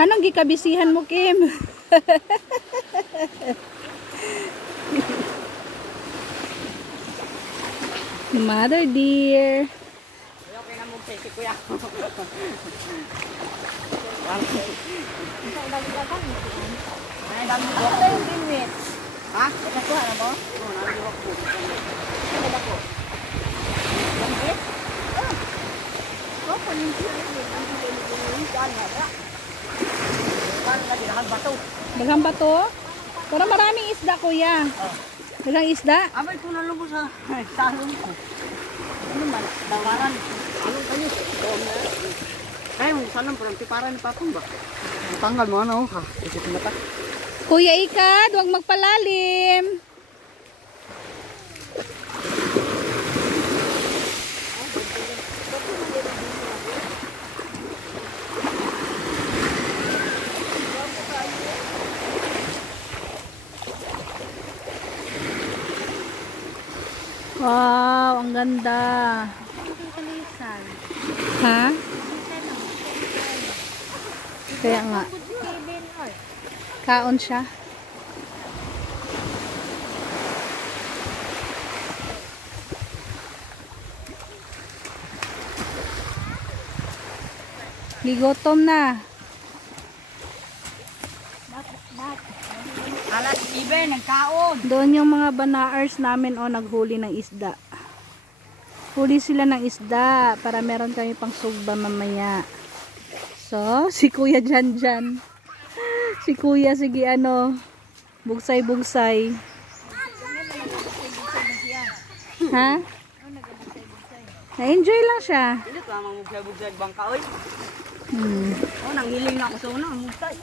Anong gikabisihan mo, Kim? Mother dear. Okay na mo si kuya. Ay, dami ko. Ito yung limit. Ha? Nakuha na mo? Oo, naliwak po. Ano ba po? Limit? Oh. Oh, paninsin na limit. Ang limit. Saan nga ba? Saan na dinahan ba ito? Daghang ba to? Pero maraming isda, kuya. Daghang isda? Abay ko na lubos sa salon ko. Ano man? Tawaran. Ano kayo? Ay, mo salon pero tiparan ni papong ba? Tanggal mo ano ha? Isip mata. Kuya Ikad, huwag magpalalim. Wow, ang ganda. Ha? Kaya nga. Kaon siya. Ligotom na. Alas ibe nagkaon. Doon yung mga banaers namin naghuli ng isda. Huli sila ng isda para meron kami pang sugba mamaya. So, si Kuya Janjan. Si Kuya, sige bugsay-bugsay. Ha? Na-enjoy lang siya. Dili ka mamugsay-bugsay bangka oy. Hmm. Oh, nanghiling na ako sa una, mustay.